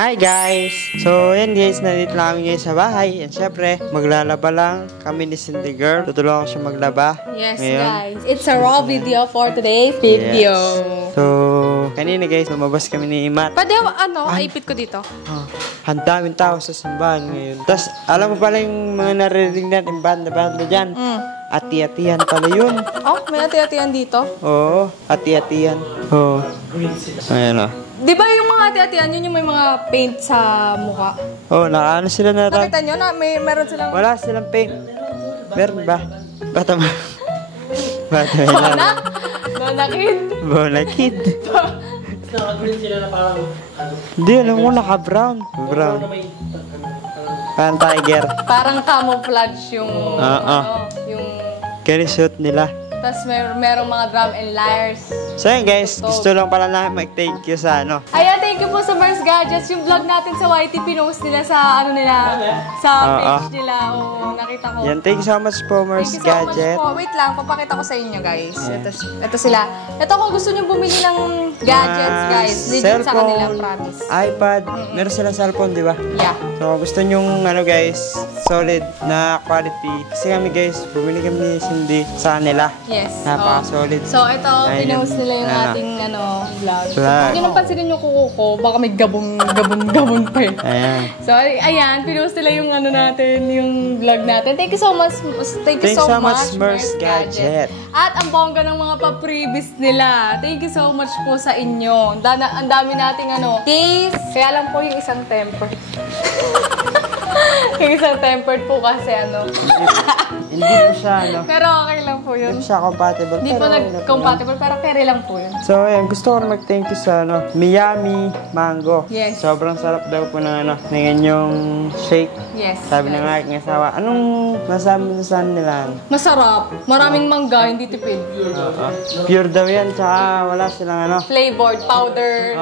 Hi guys! So yan guys, nandito lang kami ngayon sa bahay. And syempre, maglalaba lang kami ni Cindy Girl. Tutulungan ko siya maglaba. Yes ngayon. Guys, it's a raw video for today's video. Yes. So, kanina guys, lumabas kami ni Imat. Pwede aipit ko dito. Ang daming tao sa simbahan ngayon. Tapos, alam mo pala yung mga naririnig natin, banda-banda dyan. Ati-atihan pala yun. Oh, may ati-atihan dito? Oo, ati-atihan. Oo. Ayan o. Di ba yung mga ati-atihan, yun yung may mga paint sa mukha? Oo, nakaano sila na. Nakita nyo na meron silang... Wala silang paint. Meron ba? Bata mo. Bata mo. Bonakid. Bonakid. Naka-green sila na parang... Hindi, alam mo, naka-brown. Brown. Parang tiger. Parang camouflage yung... yung... Kaya suit nila. Tapos merong mga drum and lyres. So yun guys, gusto lang pala namin mag-thank you sa ano. Ayan, thank you po sa Mars Gadgets. Yung vlog natin sa YT, pinost nila sa sa page nila. Oo, nakita ko. Yan, thank you so much po, Mars Gadget. Po. Wait lang, papakita ko sa inyo guys. Ito sila. Ito kung gusto nyo bumili ng gadgets guys. Legit sa kanila, promise. iPad, meron silang cellphone, di ba? Yeah. So gusto nyong ano guys, solid na quality. Kasi kami guys, bumili kami ni Cindy sa kanila. Yes. Napaka-solid. So ito, pinost nila yung ating vlog. Huwag nyo nang pansinin yung kuko ko, baka may gabong pa eh. Ayan. So ayan, pinost nila yung natin, yung vlog natin. Thank you so much. Thank you so much, Mars Gadget. At ang bongga ng mga pa-previous nila. Thank you so much po sa inyo. Ang dami nating case. Kaya lang po yung isang temper. Yung isang tempered po kasi Hindi po siya Pero okay lang po yun. Hindi siya compatible. Hindi po nag-compatible, pero carry lang po yun. So ayan, gusto ko mag-thank you sa Miami Mango. Yes. Sobrang sarap daw po ng ng inyong shake. Yes. Sabi ng aking asawa, anong masabi mo sa nila? Masarap. Maraming mangga, hindi tipid. Pure daw yan, tsaka wala silang Flavored, powder.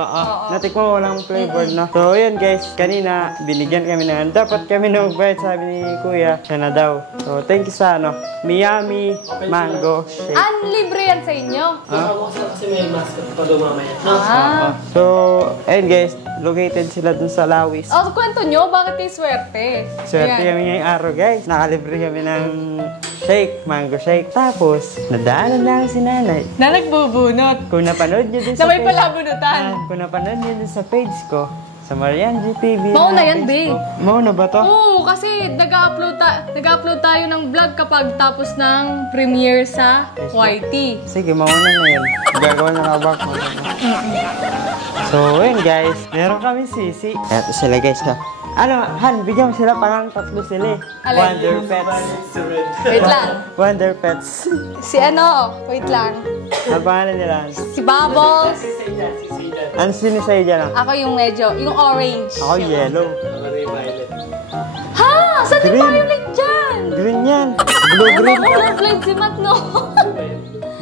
Natikman mo walang flavored, no? So ayan guys, kanina binigyan kami ng dapat kami na magbayad, sabi ni Kuya, siya na daw. So thank you sa Miami Mango Shake. Libre yan sa inyo? Kasi may mask pa doon mamaya. So, ayun guys, located sila dun sa Lawis. Kwento nyo, bakit kayo swerte? Swerte kami ngayong araw guys. Nakalibre kami ng shake, mango shake. Tapos, nadaanan lang si nanay. Na nagbubunot. Kung napanood nyo din sa na may palabunutan. Kung napanood nyo din sa page ko, sa Marian GTV. Mauna yan, babe. Mauna ba to? Oo, kasi nag-upload tayo ng vlog kapag tapos ng premiere sa YT. Sige, mauna na yun. Gagawa na kabak mo. So, yun guys. Meron kami sisi. Eto sila guys ha. Han, bigyan mo sila parang tatlo sila eh. Wonder Pets. Wait lang. Wonder Pets. Wait lang. Ang pangalan nila? Si Bubbles. Ano sinisay dyan Ako yung yung orange. Ako yellow. Ha? Saan yung violet dyan? Green yan. Blue-green. Colorblind si Matt, no?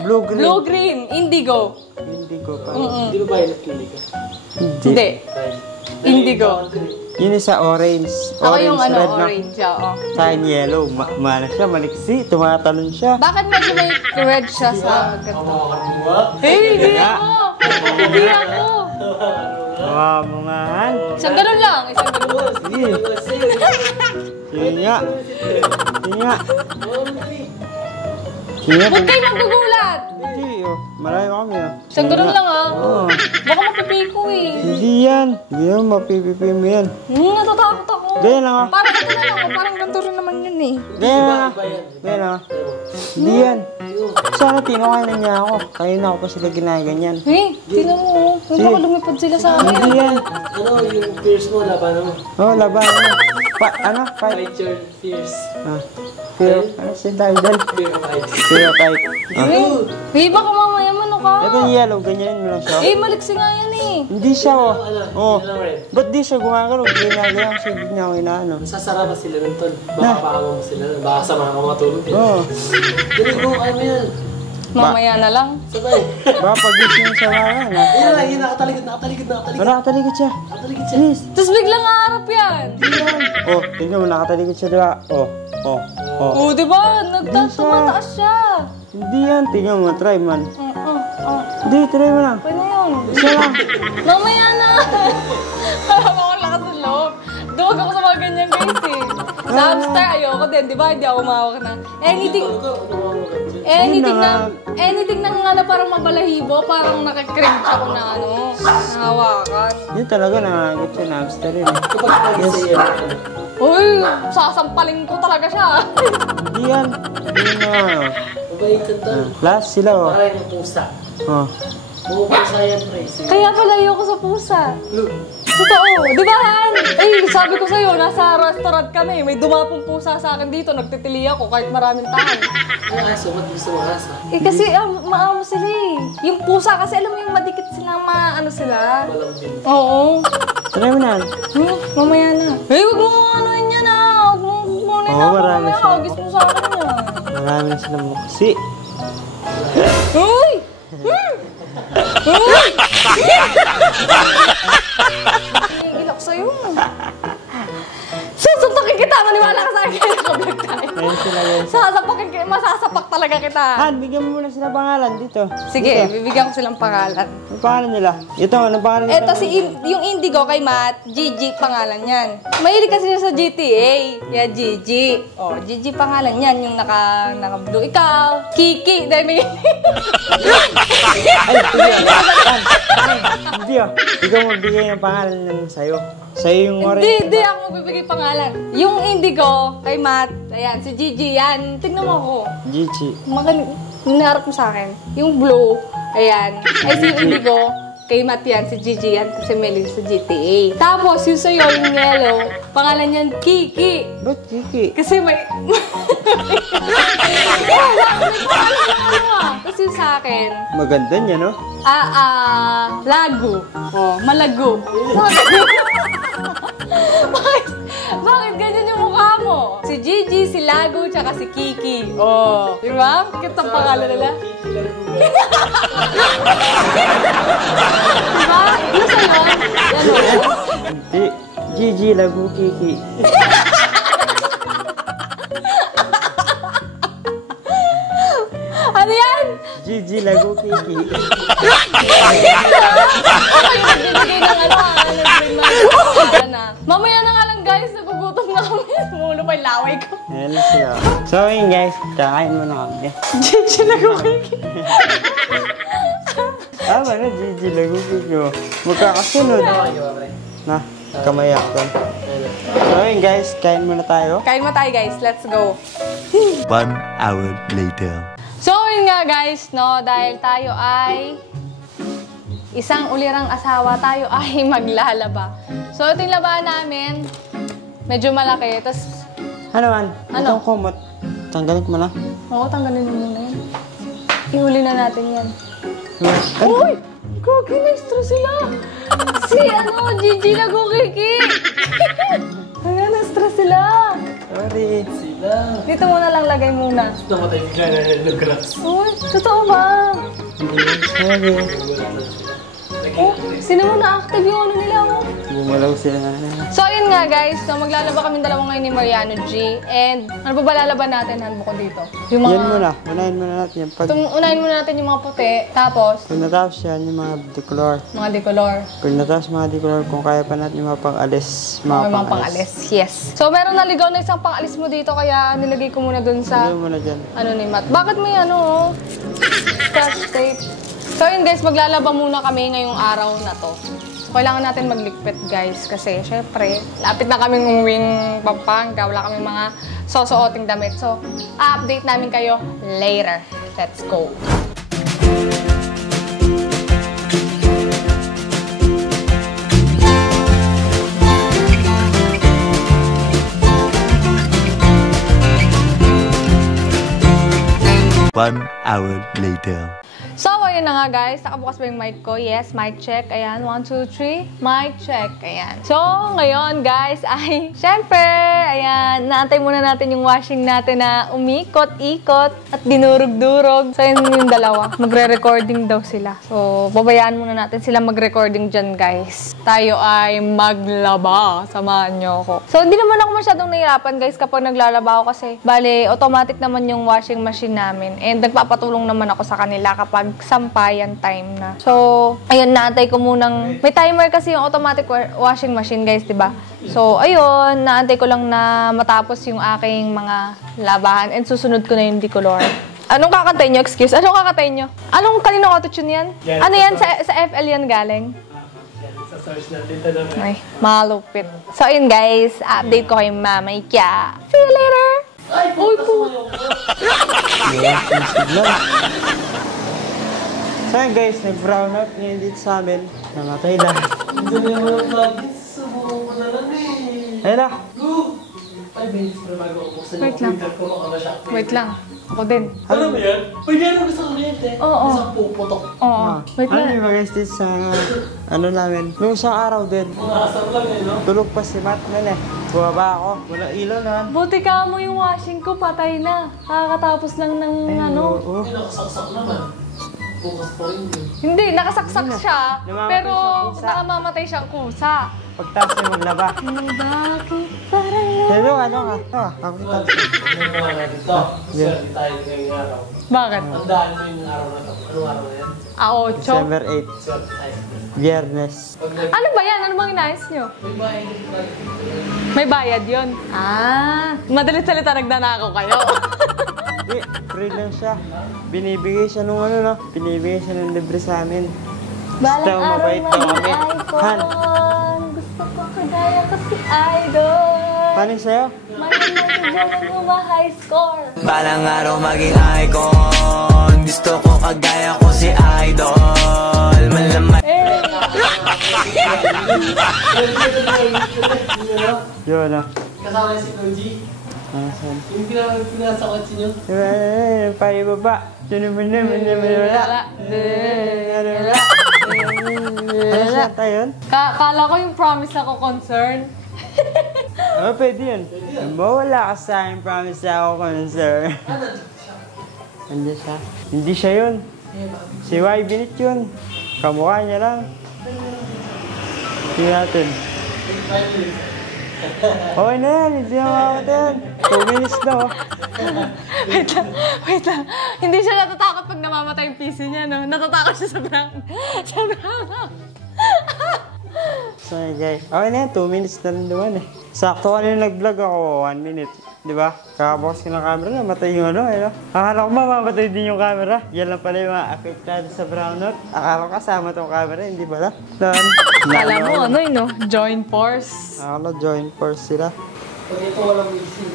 Blue-green. Blue-green. Indigo. Indigo pa. Hindi ba violet yung indigo? Hindi. Indigo. Yun isa orange. Ako yung red, orange, oo. Sa akin yellow. Mana siya, maliksi. Tumatalon siya. Bakit medyo may red siya sa ganda? Hey, hindi ako! Hindi ako! Wow, mga Han. Isang ganun lang. Sige. Sige nga. Sige nga. Sige nga. Huwag kayo magugulat! Hindi, malayo kami Isang ganun lang Oo. Baka mapipiko eh. Hindi yan. Hindi yan, mapipipi mo yan. Natatakot ako. Ganyan lang Parang ganito na lang. Parang ganito rin naman yun eh. Ganyan lang Ganyan lang Hindi yan. Sana tinukanan niya ako. Kayo na ako pa sila ginaganyan. Tingnan mo. Baka lumipad sila sa akin. Hindi yan. Yung fears mo, labanan mo. Laban mo. Fight. Fight your fears. Fear. Ano siya dahil dyan? Fear fight. Baka mamaya ka. Ito yung yellow, ganyanin mo lang siya. Maliksi nga yan eh. Hindi siya Ba't di siya gumagano? Ginagawa kasi hindi niya ako inaano. Sasara ba sila ng tol? Baka pahawa mo sila. Baka sama ka matulog. Dili ko, yan. Mamaya na lang. Sabay. Baka pag-gising sa mga Yun, nakataligid. Nakataligid siya. Yes. Tapos biglang aarap yan. Tingnan mo, nakataligid siya, diba? Diba? Tumataas siya. Hindi yan. Tingnan mo, try man. Hindi, try mo lang. Pwede na yun. Isa lang. Mamaya na. ganyan guys eh. Sa hamster, ayoko din, di ba? Hindi ako umawak na. Anything na nga na parang mabalahibo, parang nakakringe ako na nahawakan. Yun talaga nangagat siya na hamster yun. Kapag nag-isa Uy, sasampalin ko talaga siya. Hindi yan. Hindi na. mabaitan to. Last sila oh. Para yung pusa. Oh. Pusa yan, pre. Kaya pala ayoko sa pusa. Look. Totoo, di ba Han? Eh, sabi ko sa'yo, nasa restaurant kami. May dumapong pusa sa akin dito. Nagtitili ako kahit maraming tao. Ang aso, ba't gusto mo aso? Eh kasi maamo sila eh. Yung pusa kasi alam mo yung madikit sila, ano sila. Malambing. Oo. Try mo na. Mamaya na. Eh, huwag mo ano yan na. Huwag mo kukunin Oo, na. marami Mamaya siya. kagis mo sa akin yan. Marami silang muksi. Uy! Uy! Ilok sa'yo. Susuntokin kita! Maniwala ka sa akin. Nakablog tayo. Ayun sila yun. Sasapakin kita. Masasapak talaga kita. Han, bigyan mo muna sila pangalan dito. Sige, Dito. bibigyan ko silang pangalan. Ano pangalan nila? Ito, ano pangalan nila? Eto yung Indigo kay Matt, Gigi pangalan yan. Mahilig kasi siya sa GTA. Kaya Gigi. Oh, Gigi pangalan yan, yung naka-blue. Ikaw, Kiki. Dahil may... Ay, hindi ah. Ikaw magbigay ng pangalan ng sayo. Sa'yo yung orange. Hindi ako magbibigay pangalan. Yung Indigo kay Matt, ayan, si Gigi yan. Tignan mo ako. Gigi. Nanarap mo sa akin. Yung blue, ayan. Ay, si Indigo, kay Matt yan, si Gigi yan, kasi mahilig sa GTA. Tapos, yung sa'yo, yung yellow, pangalan yan, Kiki. Ba't Kiki? Kasi may... Tapos yung sa akin, Maganda niya, no? lago. Oh, malago. Bakit ganyan yung mukha mo? Si Gigi, si Lago, tsaka si Kiki. Oh, di ba? Kita ang pangalan nila. Di ba? Ano sa'yo? Ano? Hindi. Gigi, Lagu, Kiki. Ano yan? Gigi, Lagu, Kiki. Nagbibigay ng mamaya na nga lang guys, nagugutom na kami. Sumulo pa yung laway ko. Ayan sila. So, yun guys. Kakain mo na kami. Gigi, Lago, Kiki. Tama na, Gigi, Lagu, Kiki. Magkakasunod. Na, kamayak ko. So, yun guys. Kain muna tayo. Kain mo tayo guys, let's go. 1 hour later. So, yun nga guys, no, dahil tayo ay isang ulirang asawa, tayo ay maglalaba. So, ito yung labahan namin. Medyo malaki. Tapos, Ano man? Ano? Itong kumot. Tanggalin mo na. oo, tanggalin mo muna yan. Ihuli na natin yan. Ay, Uy! Gagi, na-stress sila. Si, Gigi Lago, Kiki. Ayan, na-stress sila. sorry. Sila. Dito muna lang, lagay muna. Namatay bigla na ng grass. Uy, totoo ba? Sorry. Oh, sino mo na-active yung ano nila, oh? Bumalaw sila. So, ayun nga guys, so maglalaba kami dalawa ngayon ni Mariano G. And ano pa ba lalaban natin, Han, bukod dito? Yung mga... Yan muna. Unahin muna natin yan. Pag Unahin muna natin yung mga puti, tapos natapos yan, yung mga decolor. mga decolor. Pag natapos mga decolor, kung kaya pa natin yung mga pang-alis. Mga pang-alis. Yes. So, meron naligaw na isang pang-alis mo dito, kaya nilagay ko muna dun sa, Lagyan mo na dyan. ano ni Matt. Bakit may scotch tape? So, yun guys, maglalaba muna kami ngayong araw na to. Kailangan natin magligpit guys kasi syempre, lapit na kaming umuwing Pampanga. Wala kaming mga sosuoting damit. So, update namin kayo later. Let's go. One hour later. So, ayun na nga guys. Nakabukas ba yung mic ko? Yes, mic check. Ayan, 1, 2, 3. Mic check. Ayan. So, ngayon guys ay, syempre, ayan, naantay muna natin yung washing natin na umikot-ikot at dinurog-durog. So, yun yung dalawa. Magre-recording daw sila. So, babayaan muna natin sila mag-recording dyan guys. Tayo ay maglaba. Samahan nyo ako. So, hindi naman ako masyadong nahihirapan guys kapag naglalaba ako kasi, bale, automatic naman yung washing machine namin. And nagpapatulong naman ako sa kanila kapag sa sampayan time na. So, ayun, naantay ko munang... May timer kasi yung automatic washing machine, guys, diba? So, ayun, naantay ko lang na matapos yung aking mga labahan and susunod ko na yung decolor. Anong kakantay nyo? Excuse, anong kakantay nyo? Anong kaninong autotune yan? Yan, Ano yan? Sa FL yan galing? Sa search natin ito naman. Ay, malupit. So, ayun guys, update ko kay Mama Ikya. See you later! Ay, puta sa mayo ko. So yun guys, nag-brown out ngayon dito sa amin. Namatay na. Hindi na naman ang lagi. Subukan ko na lang eh. Ayun na. Go! 5 minutes para bago ako buksan Wait yung lang. computer ko. Baka ma-shock. Wait lang. Ako din. Alam mo yan? Pwede yan ang isang kliyente. Oo. Isang puputok. Oo. Wait Ano lang. yung mga guys dito sa ano namin? Nung isang araw din, Mga asar lang eh, no? tulog pa si Matt nun eh. Bumaba ako. Wala ilaw na. Buti ka mo yung washing ko, patay na. Kakatapos lang ng ano. Oo. Hindi nakasaksak naman. Bukas pa rin yun. Hindi, nakasaksak siya. Namamatay Pero siyang kusa. nakamamatay siyang kusa. Pagtaas niya maglaba. Bakit parang Hello, ano nga? Ako kita. Ano naman natin ito? Swerte tayo ngayong araw. Bakit? Tandaan mo yung araw na ito. Anong araw na yan? Ocho. December 8, Swerte tayo. Biyernes. Pag nag- Ano ba yan? Ano bang inayos nyo? May bahay din tayo. May bayad yon. Madalit salita nagdanakaw kayo. Hindi, free lang siya. Binibigay siya nung ano no? Binibigay siya ng libre sa amin. Basta mabait daw kami. Han, Gusto ko kagaya ko si Idol. paano sa'yo? Magiging mo ma-high score. Balang araw maging icon. Gusto ko kagaya ko si Idol. Malamay Yun na. Kasama si Koji. Ah, saan? Yung pinasa kotse nyo. Paibaba. Wala. Ano siya tayo yun? Kala ko yung promise ako concern. Oo, pwede yun. Mawala ka sa akin, promise ako, concern. Andiyan siya. Hindi siya yun. Si Y. Binit yun. Kamukha niya lang. Tingnan natin. Okay na yan, hindi na makamatay yan. 2 minutes na oh. Wait lang. Hindi siya natatakot pag namamatay yung PC niya, no? Natatakot siya sa brown. Sa brown. So guys, okay na yan, 2 minutes na rin naman eh. Sakto kanina nag-vlog ako, 1 minute. Di ba? Kakabukas ko ng camera, namatay yung ano eh. No? Akala ko mamamatay din yung camera. Yan lang pala yung mga apektado sa brownout. Akala ko kasama tong camera, hindi ba? Doon. Kala mo, ano yun, no? Join force. Akala join force sila. Pag ito walang missing.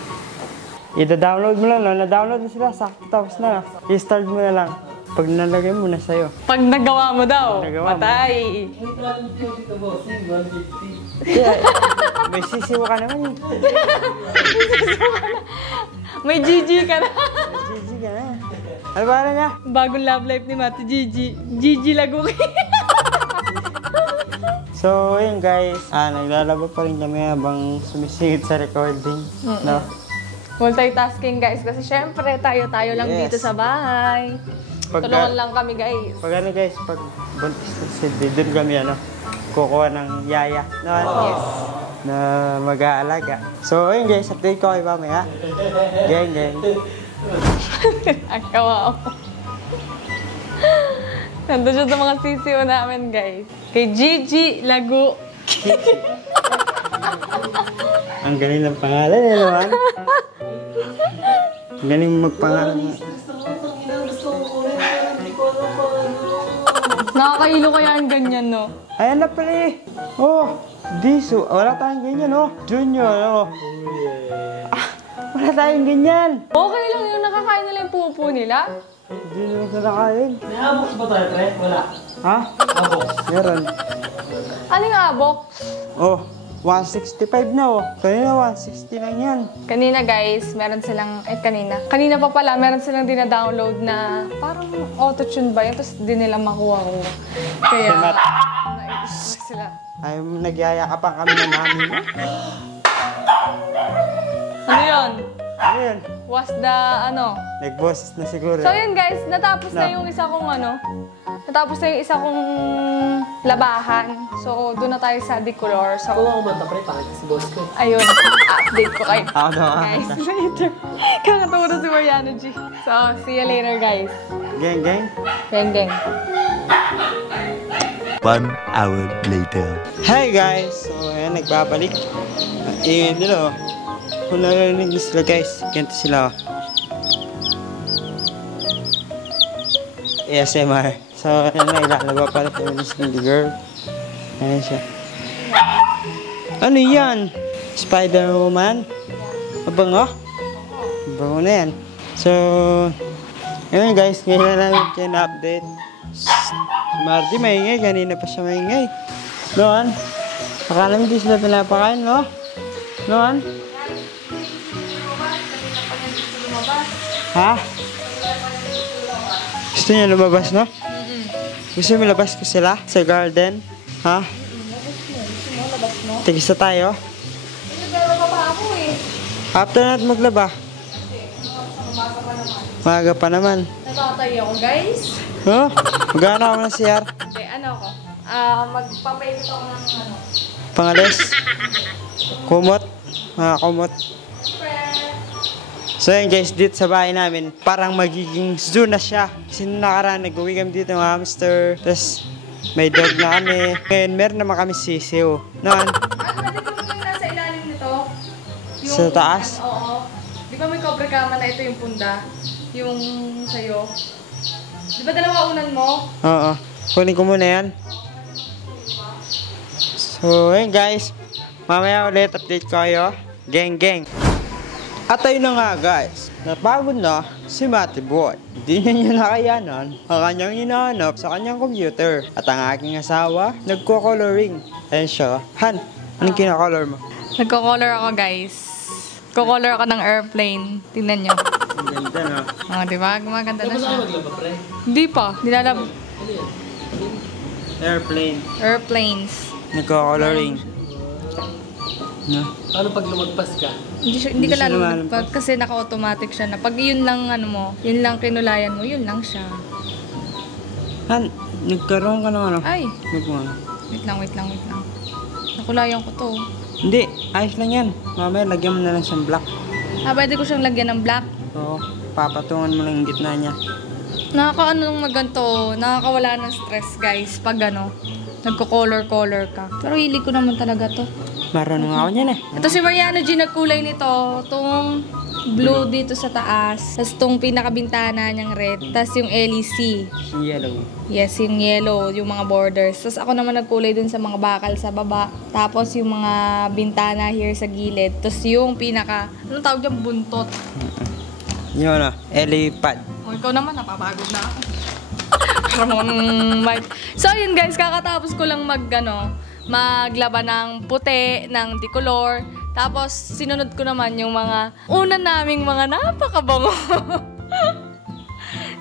Ida-download mo lang, no? Na-download na sila, sakto tapos na. I-start mo na lang. Pag nalagay mo na sa'yo. Pag nagawa mo daw, Pag nagawa mo. patay. May talent ko dito, bossing. 150. Kaya, may sisiwa ka naman eh. May GG ka na. GG ka na. Ano ba niya? Bagong love life ni Mati, GG. GG Laguki. So, yun guys. Naglalaba pa rin kami habang sumisigit sa recording. No? Multitasking guys, kasi syempre tayo lang Yes. dito sa bahay. Pag- Tulungan lang kami guys. Pag ano guys, pag buntis na si doon kami kukuha ng yaya. No? Yes. Na mag-aalaga. So, yun guys, update ko kay mami ha. Gang. Ang kawaw. Nandun siya sa mga sisiyo namin guys. Kay Gigi Lagu. Ang galing ng pangalan eh, naman. Ang galing magpangalan. Gusto ko, tangina. Gusto ko kunin. Pero hindi ko alam paano. Nakakahilo kaya ang ganyan, no? Ayan na pala eh. Oh, diso. Wala tayong ganyan oh. Junior oh. Wala tayong ganyan. Okay lang yung nakakain nila yung pupo nila. Hindi naman sa nakain. May abox ba tayo, pre? Wala. Ha? Abox. Meron. Aling abok? Oh, 165 na oh. Kanina 160 lang yan. Kanina guys, meron silang, kanina pa pala, meron silang dina-download na parang auto-tune ba yun? Tapos di nila makuha ko. Kaya, Mat. naiisip sila. Ay, nagyayakapan kami ng mami mo. Ano yun? Ano yun? Was the, ano? Nagboses na siguro. So yun guys, natapos na Na. yung isa kong ano, Natapos na yung isa kong labahan. So, doon na tayo sa Decolor. So, Kung ako kumanta pre, pangit si boss ko. ayun, update ko kayo. Ako daw. Guys, later. Kakaturo si Mariano G. So, see you later, guys. Gang, gang. Geng, geng. 1 hour later. Hi guys! So, ayan, nagbabalik. Ingin nila, oh. Kung narinig niyo sila guys, ganito sila, oh. ASMR. So, ayan na, ilalaba pala tayo ni Cindy Girl. Ayan siya. Ano yan? Spider-Woman? Mabango? Mabango na yan. So, ayan guys, ngayon na namin kayo na-update. Marty, maingay. Kanina pa siya maingay. Noon, akala mo di sila pinapakain, no? Noon? Ha? Gusto niya lumabas, no? Gusto mo labas ko sila sa garden? Ha? Tigisa tayo? Naglaba pa ako eh. After natin maglaba. Maaga pa naman. Natatay ako, guys. Huh? Magana ako ng CR. Okay, ano ako? Magpapaikot ako ng ano. Pangalis. Kumot. Mga kumot. So yun guys, dito sa bahay namin, parang magiging zoo na siya. Kasi nung nakaraan, nag-uwi kami dito ng hamster. Tapos may dog na kami. Ngayon, meron naman kami sisiw. Noon, Pwede ko naman yung nasa ilalim nito. Sa taas? Oo. Di ba may cover kama na ito yung punda? Yung sa'yo. Di ba dalawa unan mo? oo. Kunin ko muna yan. So, yun guys. Mamaya ulit, update ko kayo. Gang, gang. At ayun na nga guys. Napagod na si Matty Boy. Hindi niya nakayanan ang kanyang hinahanap sa kanyang computer. At ang aking asawa, nagko-coloring. Ayan siya. Han, anong kinakolor mo? Nagko-color ako, guys. Nagko-color ako ng airplane. Tingnan nyo. Ang ganda na. Oh, di ba? Gumaganda na Tapos siya. ako maglaba pre. Hindi pa. Nilalab. Ano yan? Airplane. Airplanes. Nagko-coloring. No? Paano pag lumagpas ka? Hindi ka siya lalo lumalabas. kasi naka-automatic siya na. Pag yun lang, ano mo, yun lang kinulayan mo, yun lang siya. Han, nagkaroon ka ng ano? Ay, Wait mo ano? wait lang. Nakulayan ko to. Hindi, ayos lang yan. Mamaya, lagyan mo na lang siyang black. Pwede ko siyang lagyan ng black. Oo, papatungan mo lang yung gitna niya. Nakakaano nung maganto, nakakawala ng stress, guys, pag ano, nagko-color ka. Pero hilig ko naman talaga to. Marunong ako niyan eh. Ito si Mariano G, nagkulay nito. Itong blue dito sa taas. Tapos itong pinakabintana niyang red. Tapos yung LEC. Yellow. Yes, yung yellow, yung mga borders. Tapos ako naman nagkulay dun sa mga bakal sa baba. Tapos yung mga bintana here sa gilid. Tapos yung pinaka, anong tawag dyan? Buntot. Yun na, elipad. O, ikaw naman, napapagod na ako. So, yun guys, kakatapos ko lang maglaba ng puti, ng Decolor. Tapos, sinunod ko naman yung mga una naming mga napakabango.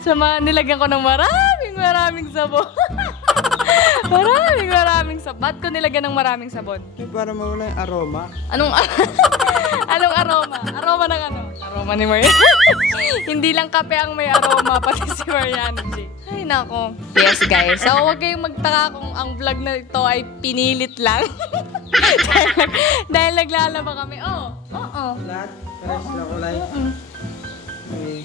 So, nilagyan ko ng maraming sabon. maraming sabon. Ba't ko nilagyan ng maraming sabon? Para mawala yung aroma. Anong aroma? Aroma ng ano? Aroma ni Mariano. Hindi lang kape ang may aroma, pati si Mariano G. Ay, nako. Yes, guys. So, huwag kayong magtaka kung ang vlog na ito ay pinilit lang. dahil naglalaba kami. Oo. Lahat, pares lang kulay. Okay.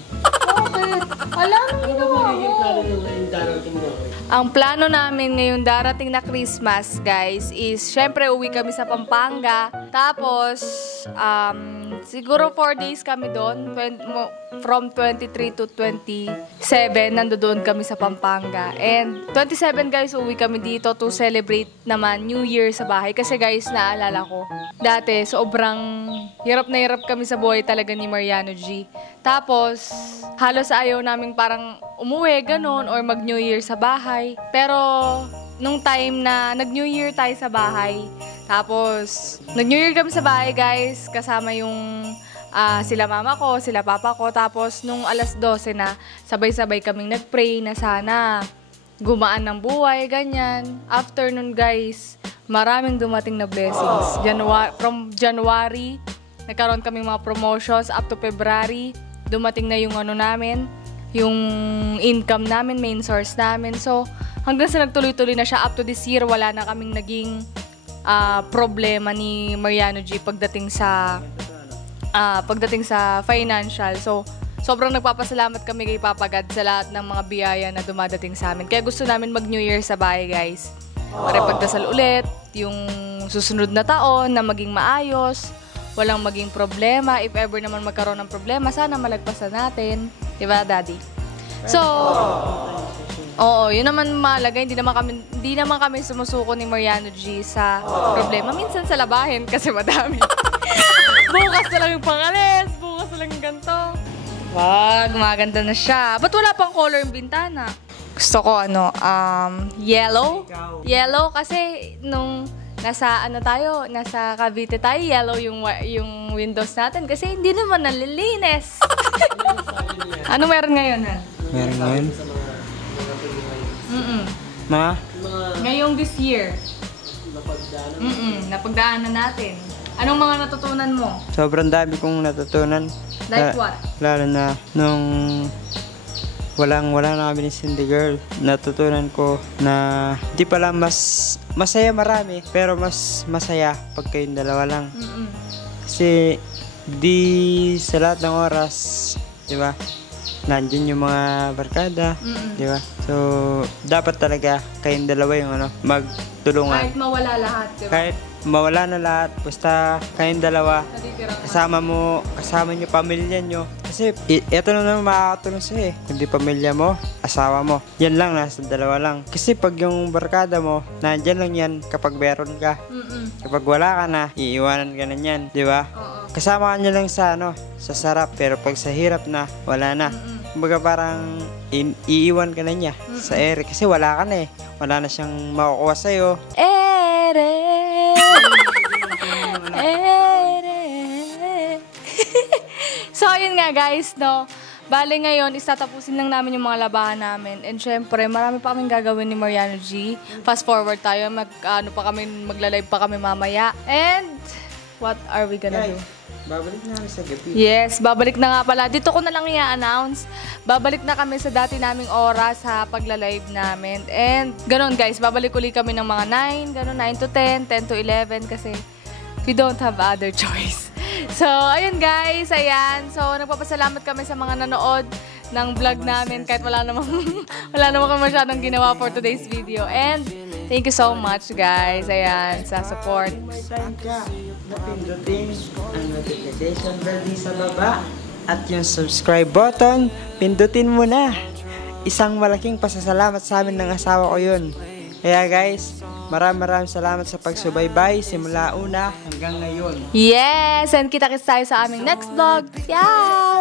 Bakit? Alam Ano ba magiging plano nyo ngayong darating na ako? Ang plano namin ngayong darating na Christmas, guys, is syempre uwi kami sa Pampanga. Tapos, siguro 4 days kami doon. From 23 to 27, nandoon kami sa Pampanga. And 27, guys, uwi kami dito to celebrate naman New Year sa bahay. Kasi, guys, naalala ko, dati, sobrang hirap na hirap kami sa buhay talaga ni Mariano G. Tapos, halos ayaw namin parang umuwi, ganun, or mag-New Year sa bahay. Pero, nung time na nag-New Year tayo sa bahay, tapos, nag-New Year kami sa bahay, guys, kasama yung sila mama ko, sila papa ko. Tapos, nung alas 12 na, sabay-sabay kaming nag-pray na sana gumaan ng buhay, ganyan. After nun, guys, maraming dumating na blessings. From January, nagkaroon kaming mga promotions up to February. Dumating na yung namin, yung income namin, main source namin. So, hanggang sa nagtuloy-tuloy na siya up to this year, wala na kaming naging problema ni Mariano G pagdating sa financial. So, sobrang nagpapasalamat kami kay Papa God sa lahat ng mga biyaya na dumadating sa amin. Kaya gusto namin mag-New Year sa bahay, guys. Para pagdasal ulit, yung susunod na taon na maging maayos, walang maging problema. If ever naman magkaroon ng problema, sana malagpasan natin. Diba, Daddy? So, oo, yun naman mahalaga. Hindi naman kami sumusuko ni Mariano G sa problema. Minsan sa labahin kasi madami. Bukas na lang yung pangalis, bukas na lang yung ganito. Wag, maganda na siya. Ba't wala pang color yung bintana? Gusto ko yellow. Yellow kasi nung nasa Cavite tayo, yellow yung windows natin kasi hindi naman nalilinis. Ano meron ngayon, ha? Meron ngayon? Mga? Ngayong this year. Napagdaanan natin. Anong mga natutunan mo? Sobrang dami kong natutunan. Like what? Lalo na nung wala na kami ni Cindy Girl. Natutunan ko na di pala masaya marami, pero mas masaya pag kayong dalawa lang. Kasi di sa lahat ng oras, di ba? Nandiyan yung mga barkada, di ba? So, dapat talaga kayong dalawa yung magtulungan. Kahit mawala lahat, di ba? Kahit mawala na lahat, basta kayong dalawa, kasama nyo pamilya nyo. Kasi ito na naman makakatulong sa'yo kundi pamilya mo, asawa mo. Yan lang, nasa dalawa lang. Kasi pag yung barkada mo, nandyan lang yan kapag meron ka. Kapag wala ka na, iiwanan ka na yan, di ba? Kasama ka nyo lang sa sarap, pero pag sa hirap na, wala na. Kumbaga parang iiwan ka na niya sa ere kasi wala ka na eh. Wala na siyang makukuha sa'yo. So, ayun nga guys, no. Bale ngayon, istatapusin lang namin yung mga labahan namin. And syempre, marami pa kaming gagawin ni Mariano G. Fast forward tayo, magla-live pa kami mamaya. And, what are we gonna do? Babalik na kami sa gabi. Yes, babalik na nga pala. Dito ko na lang i-announce. Babalik na kami sa dati naming oras sa pagla-live namin. And ganun guys, babalik uli kami ng mga 9, ganun 9 to 10, 10 to 11 kasi we don't have other choice. So, ayun guys, ayan. So, nagpapasalamat kami sa mga nanood ng vlog namin kahit wala namang kami masyadong ginawa for today's video. And thank you so much guys, ayan, sa support. May time ka na pindutin ang notification bell din sa baba at yung subscribe button, pindutin mo na. Isang malaking pasasalamat sa amin ng asawa ko yun. Kaya guys, maraming salamat sa pagsubaybay simula una hanggang ngayon. Yes! And kita-kits tayo sa aming next vlog. Yeah!